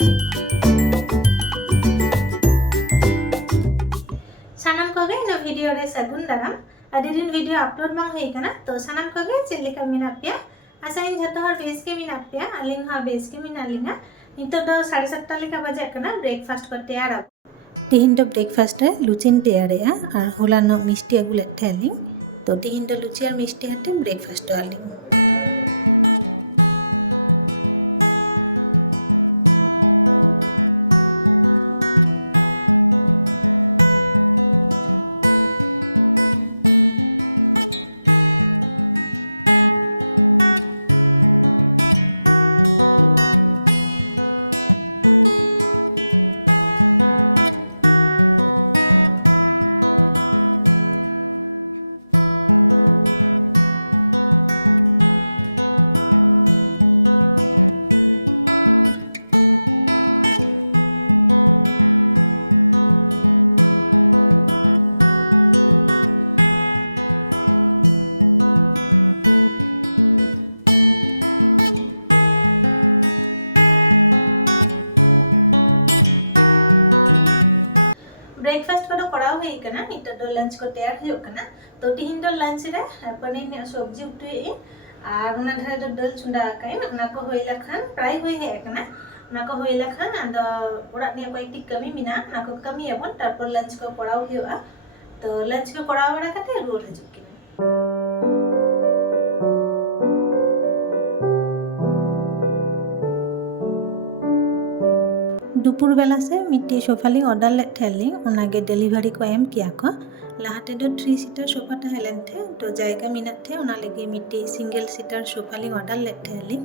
सानाम कोगे इन वीडियो रे सगुन दाराम अडी दिन वीडियो अपलोड मा हुई कना तो सानाम कोगे चेलेका मिना पे आसाइन झतो हर बेस के मिना पे अलिंग हा बेस के मिना लिंगा नितो दो 7:30 लेका बजे कना ब्रेकफास्ट को तैयार अब तीन दो ब्रेकफास्ट है लुचिन तैयार है और होला नो मिष्टी अगले थेली तो तीन दो लुची और मिष्टी हटे ब्रेकफास्ट वाले ब्रेकफास्ट को कराव हुई कना नितो दो लंच को तैयार हुई कना तो तिहिन दो लंच रे पनीर ने सब्जी उठे और उना धरे दो दल चुंडा काई उना को होई लखन प्राय होई है कना उना को होई लखन आंदो ओड़ा ने कोई टी कमी मिना उना को कमी एबन तारपर लंच को कराव हुआ तो लंच को कराव बड़ा कते रोल हजु किने बेला से मिट्टी सोफाली ऑर्डर ले ठेली उनागे डिलीवरी को एम किया को लाहते दो 3 सीटर सोफा तहलेन थे तो जायगा मिनट थे उना लगी मिट्टी सिंगल सीटर सोफाली ऑर्डर ले ठेली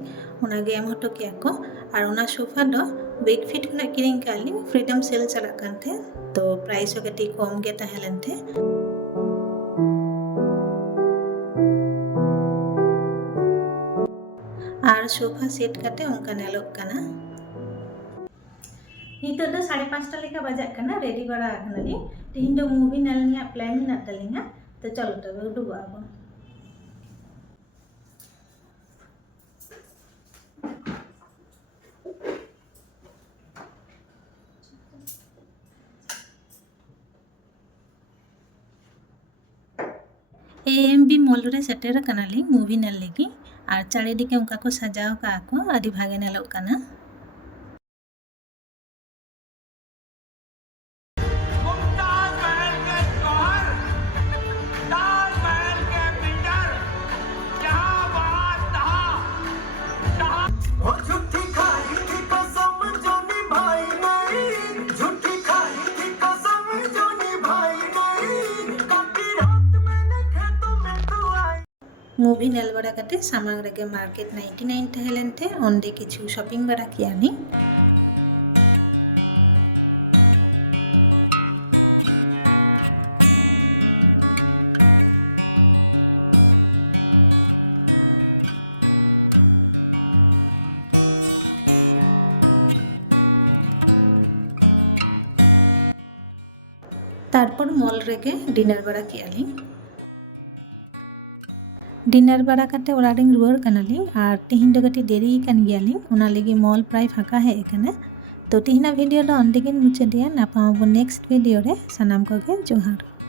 उनागे एम हटो किया को और उना सोफा दो वेट फिट ना किरिंग काली फ्रीडम सेल चला कान थे तो प्राइस हो गटी कम गे तहलेन थे और सोफा सेट करते उनका नेलोक काना नितो दो 5:30 लेका बजा कना रेडी बड़ा आगनली तीन दो मूवी नलनिया प्लान मिना तलिंगा तो चलो तबे उडुगो आबो एएमबी मॉल रे सेटर कनाली मूवी नल लेगी और चारिदिके उनका को सजाव का को आदि भागे नलक कना मूवी नल बड़ा कटे सामान लगे मार्केट 99 ठहलेन थे ओंडे किछु शॉपिंग बड़ा कियानी तारपर मॉल रेगे डिनर बड़ा कियानी डिनर बड़ा करते ओराडिन रुआर कनाली और तिहिन दो गटी देरी कान गियानी उना लगी मॉल प्राय फाका है कना तो तिहिना वीडियो लो अंडे के मुचे दिया ना नेक्स्ट वीडियो रे सनाम को जोहार।